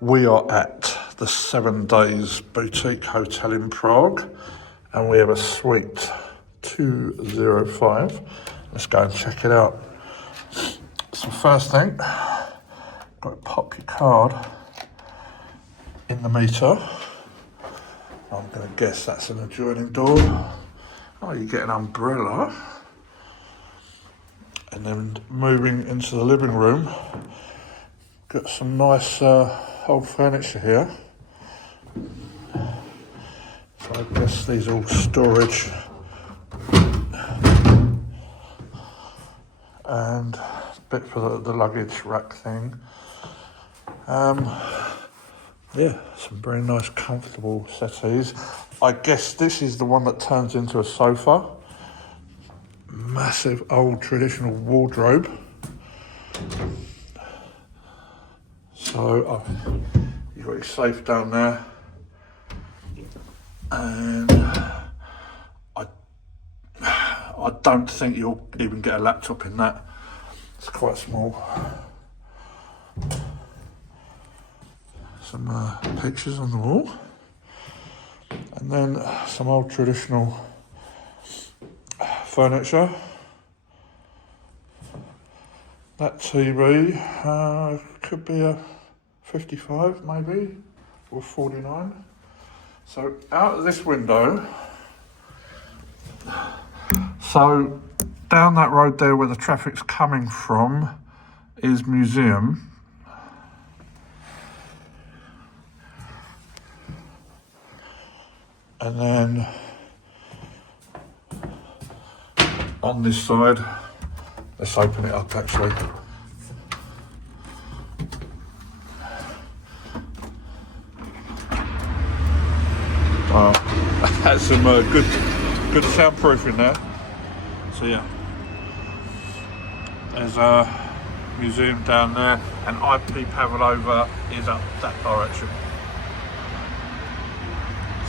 We are at the 7 Days Boutique Hotel in Prague, and we have a suite 205. Let's go and check it out. So first thing, got to pop your card in the meter. I'm going to guess that's an adjoining door. Oh, you get an umbrella. And then moving into the living room, got some nice old furniture here. So I guess these are all storage. And a bit for the luggage rack thing. Yeah, some very nice comfortable settees. I guess this is the one that turns into a sofa. Massive old traditional wardrobe. So you've got your safe down there. And I don't think you'll even get a laptop in that. It's quite small. Some pictures on the wall. And then some old traditional furniture. That TV could be a 55 maybe, or 49. So out of this window, so down that road there where the traffic's coming from is museum. And then on this side, let's open it up actually. That's some good soundproofing there. So yeah, there's a museum down there, and IP Pavlova is up that direction.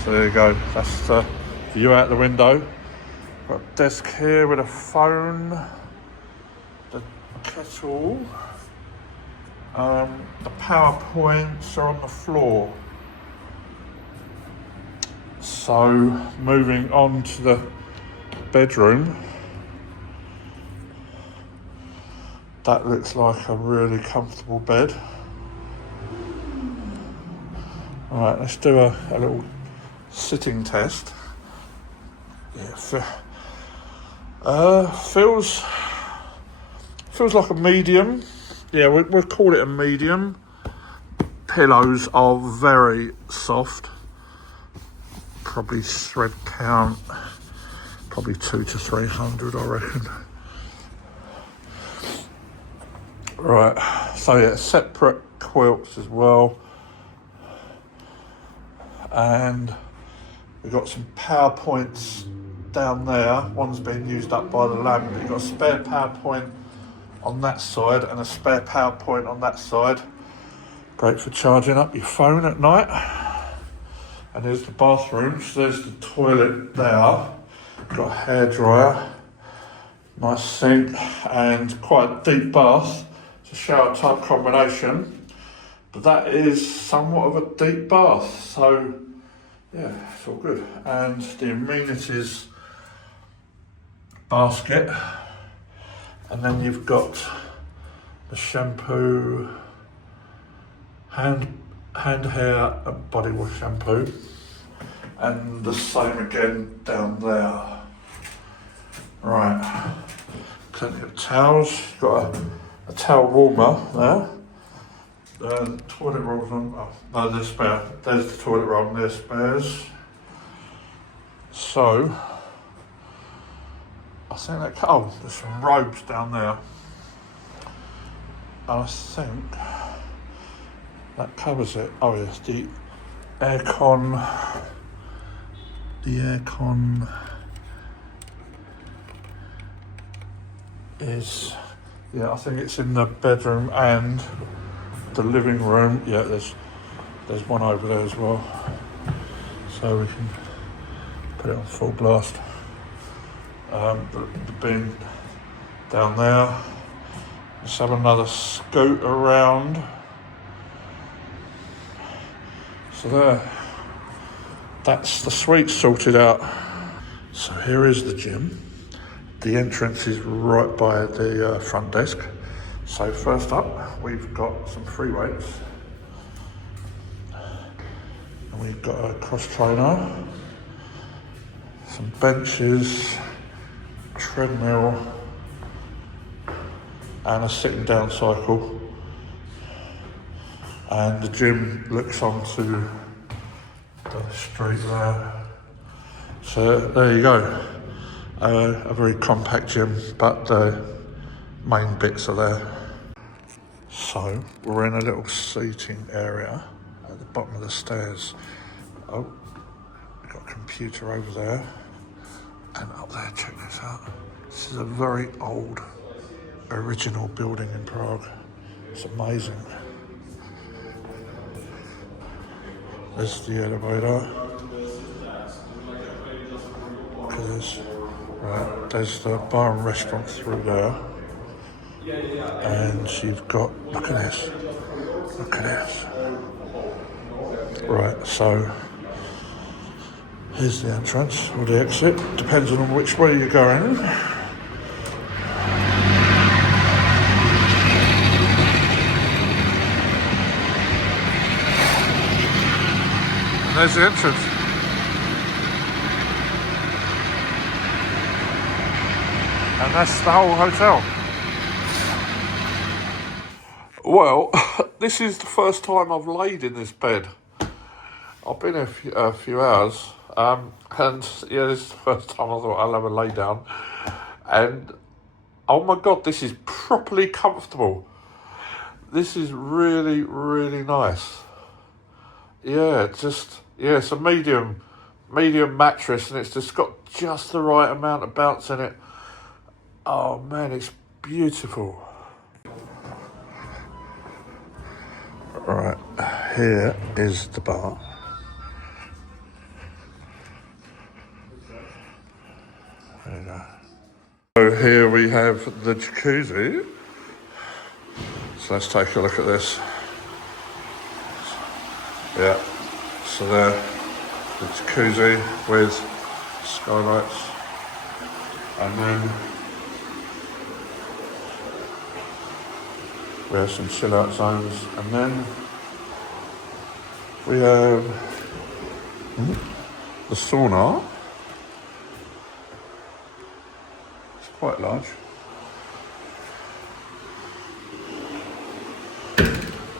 So there you go, that's the view out the window. Got a desk here with a phone, the kettle, the PowerPoints are on the floor. So moving on to the bedroom, that looks like a really comfortable bed. All right, let's do a little sitting test. Yeah, feels like a medium. Yeah, we'll call it a medium. Pillows are very soft. Probably thread count, probably 200 to 300, I reckon. Right, so yeah, separate quilts as well. And we've got some PowerPoints down there. One's been used up by the lamp. You've got a spare PowerPoint on that side and a spare PowerPoint on that side. Great for charging up your phone at night. And there's the bathroom, so there's the toilet there. Got a hairdryer, nice sink, and quite a deep bath. It's a shower type combination, but that is somewhat of a deep bath. So yeah, it's all good. And the amenities basket, and then you've got the shampoo, hand hair and body wash shampoo, and the same again down there. Right, plenty of towels. Got a towel warmer there. The toilet rolls on. Oh no, there's spare. There's the toilet roll and there's spares. So I think that. Oh, there's some robes down there. And I think that covers it. Oh yes, the aircon. The aircon is, yeah, I think it's in the bedroom and the living room. Yeah, there's one over there as well. So we can put it on full blast. The bin down there. Let's have another scoot around. So there, that's the suite sorted out. So here is the gym. The entrance is right by the front desk. So first up, we've got some free weights. And we've got a cross trainer, some benches, treadmill, and a sitting down cycle. And the gym looks onto the street there. So there you go. A very compact gym, but the main bits are there. So we're in a little seating area at the bottom of the stairs. Oh, we've got a computer over there. And up there, check this out. This is a very old, original building in Prague. It's amazing. There's the elevator. Look at this. Right, there's the bar and restaurant through there. And you've got, look at this. Look at this. Right, so here's the entrance or the exit. Depends on which way you're going. And there's the entrance. And that's the whole hotel. Well, this is the first time I've laid in this bed. I've been here a few hours, and yeah, this is the first time I thought I'll have a lay down. And oh my God, this is properly comfortable. This is really, really nice. Yeah, it's a medium mattress, and it's just got just the right amount of bounce in it. Oh man, it's beautiful. Right, here is the bar. There you go. So here we have the jacuzzi. So let's take a look at this. Yeah, so there, the jacuzzi with skylights, and then we have some chill out zones, and then we have the sauna. It's quite large.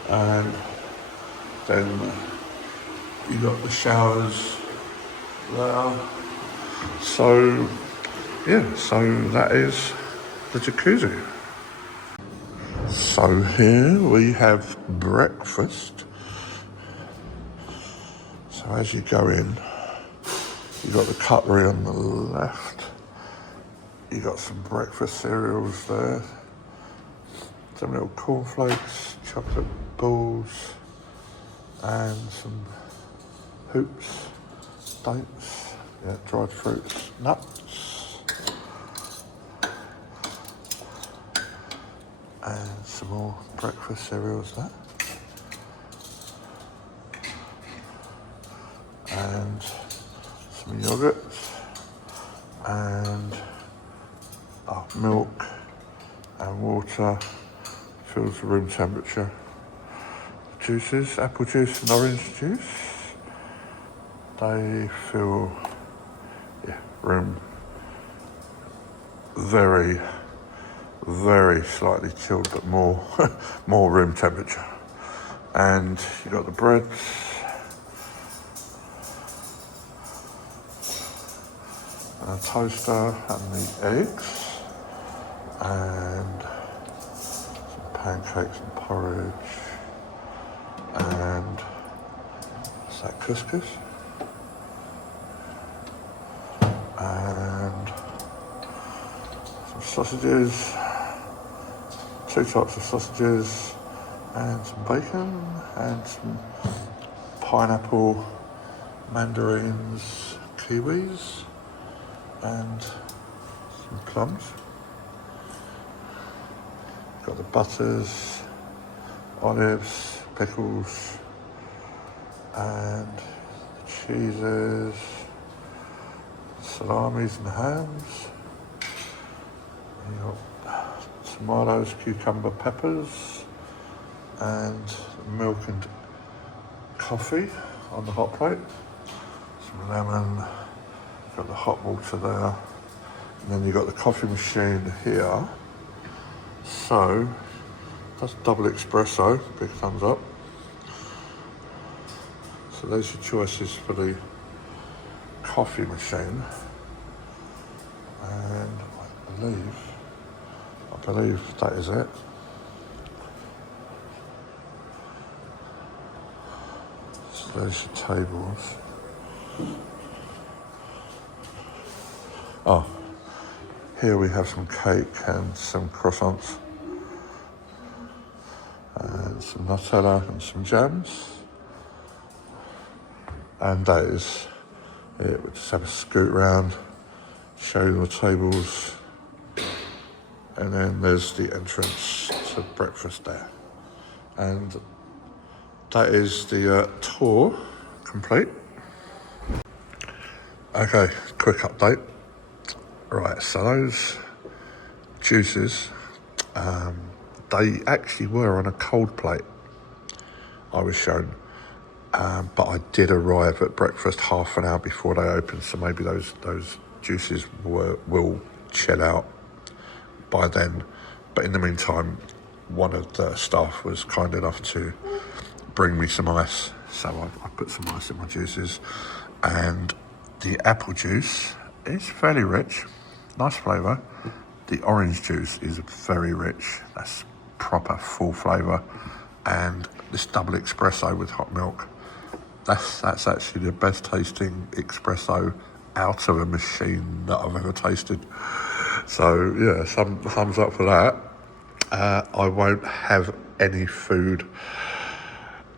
And then you got the showers there. So yeah, so that is the jacuzzi. So here we have breakfast. So as you go in, you got the cutlery on the left. You got some breakfast cereals there. Some little cornflakes, chocolate balls, and some hoops, dates, yeah, dried fruits, nuts, and some more breakfast cereals there. And some yogurts, and milk and water, fills the room temperature. Juices, apple juice and orange juice. They fill, room very, very slightly chilled, but more, more room temperature. And you got the breads, and a toaster, and the eggs, and some pancakes and porridge, and what's that, couscous, and some sausages, 2 types of sausages, and some bacon, and some pineapple, mandarins, kiwis, and some plums. Got the butters, olives, pickles, and cheeses, salamis and hams. You got tomatoes, cucumber, peppers, and milk and coffee on the hot plate. Some lemon, got the hot water there, and then you've got the coffee machine here. So that's double espresso, big thumbs up. So there's your choices for the coffee machine, and I believe that is it. So there's your tables. Oh, here we have some cake and some croissants and some Nutella and some jams. And that is it. We'll just have a scoot round, show you the tables, and then there's the entrance to breakfast there. And that is the tour complete. Okay, quick update. Right, so those juices, they actually were on a cold plate, I was shown. But I did arrive at breakfast half an hour before they opened, so maybe those juices will chill out by then. But in the meantime, one of the staff was kind enough to bring me some ice, so I put some ice in my juices. And the apple juice is fairly rich, nice flavour. The orange juice is very rich, that's proper full flavour. And this double espresso with hot milk, that's actually the best tasting espresso out of a machine that I've ever tasted. So yeah, some thumbs up for that. I won't have any food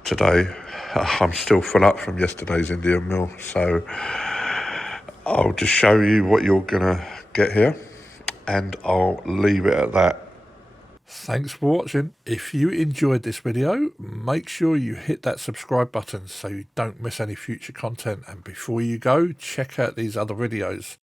today. I'm still full up from yesterday's Indian meal, so I'll just show you what you're gonna get here, and I'll leave it at that. Thanks for watching. If you enjoyed this video, make sure you hit that subscribe button so you don't miss any future content. And before you go, check out these other videos.